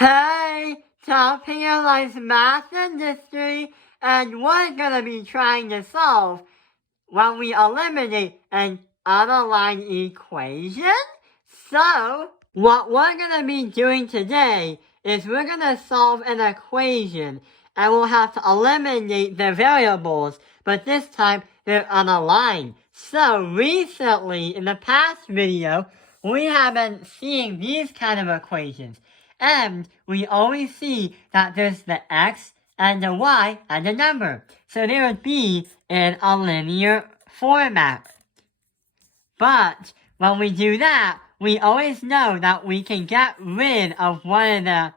Hey, Top Penalized Math Industry, and we're gonna be trying to solve when we eliminate an unaligned equation. So, what we're gonna be doing today is we're gonna solve an equation and we'll have to eliminate the variables, but this time they're unaligned. So recently, in the past video, we have been seeing these kind of equations. And we always see that there's the x and the y and the number. So they would be in a linear format. But when we do that, we always know that we can get rid of one of the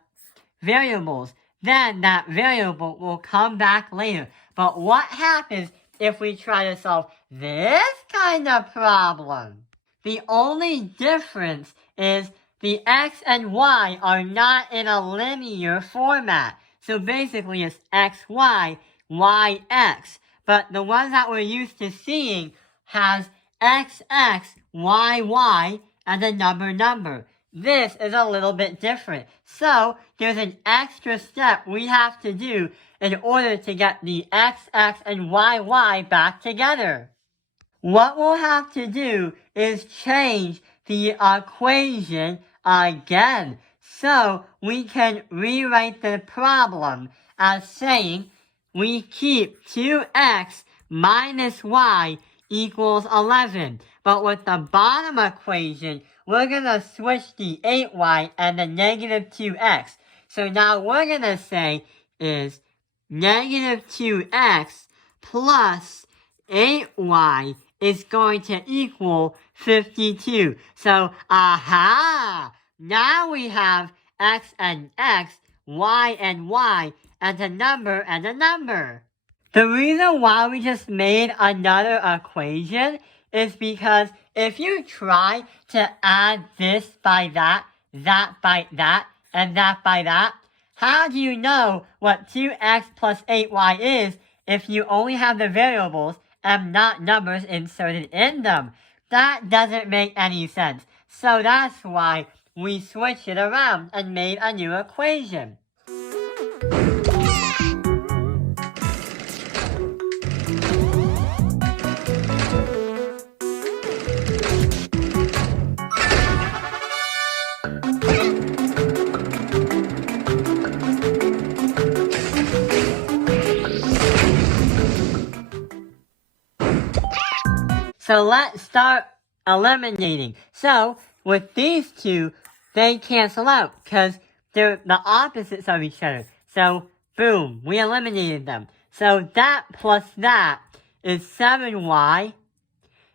variables. Then that variable will come back later. But what happens if we try to solve this kind of problem? The only difference is the x and y are not in a linear format. So basically it's xy, yx. But the ones that we're used to seeing has xx, yy, and a number. This is a little bit different. So there's an extra step we have to do in order to get the xx and yy back together. What we'll have to do is change the equation again. So we can rewrite the problem as saying we keep 2x minus y equals 11. But with the bottom equation, we're going to switch the 8y and the negative 2x. So now we're going to say is negative 2x plus 8y is going to equal 52. So, now we have x and x, y and y, and a number and a number. The reason why we just made another equation is because if you try to add this by that by that, and that by that, how do you know what 2x plus 8y is if you only have the variables and not numbers inserted in them? That doesn't make any sense. So that's why we switched it around and made a new equation. So let's start eliminating. So with these two, they cancel out because they're the opposites of each other. So boom, we eliminated them. So that plus that is 7y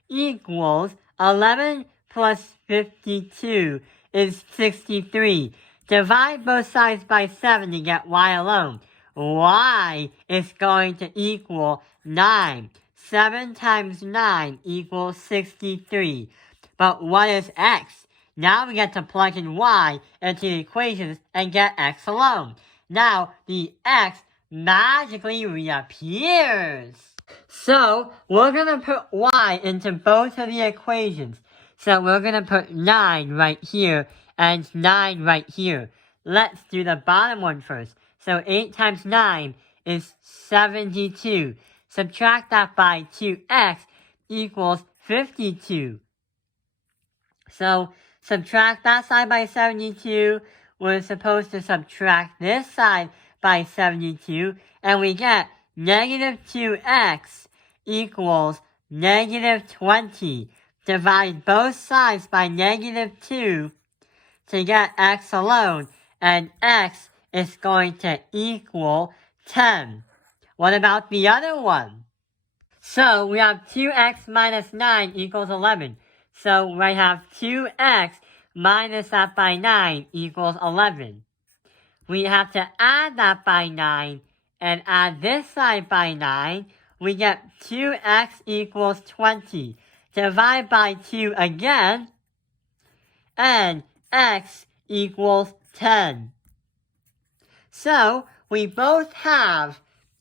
equals 11 plus 52 is 63. Divide both sides by 7 to get y alone. Y is going to equal 9. 7 times 9 equals 63. But what is x? Now we get to plug in y into the equations and get x alone. Now the x magically reappears. So we're going to put y into both of the equations. So we're going to put 9 right here and 9 right here. Let's do the bottom one first. So 8 times 9 is 72. Subtract that by 2x equals 52. So subtract that side by 72. We're supposed to subtract this side by 72. And we get negative 2x equals negative 20. Divide both sides by negative 2 to get x alone. And x is going to equal 10. What about the other one? So we have 2x minus 9 equals 11. So we have 2x minus that by 9 equals 11. We have to add that by 9 and add this side by 9. We get 2x equals 20. Divide by 2 again. And x equals 10. So we both have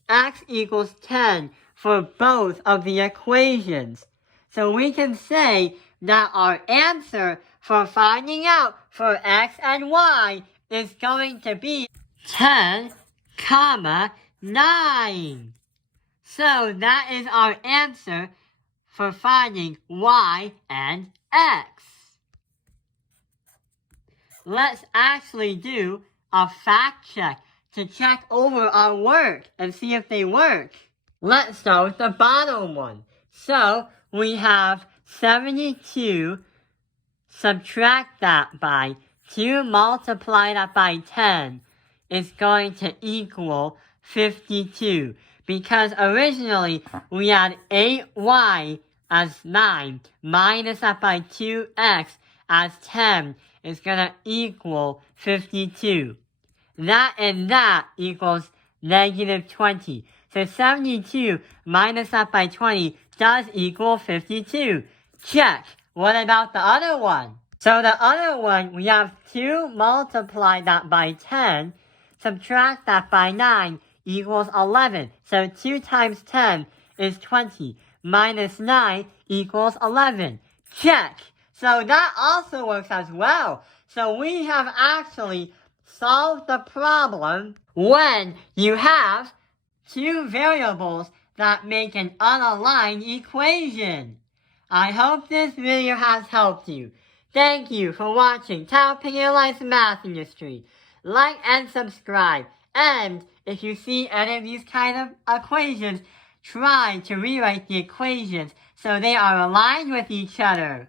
x equals 10 for both of the equations. So we can say that our answer for finding out for x and y is going to be 10, comma, 9. So that is our answer for finding y and x. Let's actually do a fact check to check over our work and see if they work. Let's start with the bottom one. So we have 72, subtract that by 2, multiply that by 10 is going to equal 52. Because originally we had 8y as 9 minus that by 2x as 10 is going to equal 52. That and that equals negative 20. So 72 minus that by 20 does equal 52. Check. What about the other one? So the other one, we have 2 multiply that by 10, subtract that by 9 equals 11. So 2 times 10 is 20. Minus 9 equals 11. Check. So that also works as well. So we have actually solved the problem when you have 2 variables that make an unaligned equation. I hope this video has helped you. Thank you for watching Taoping Life's Math Industry. Like and subscribe. And if you see any of these kind of equations, try to rewrite the equations so they are aligned with each other.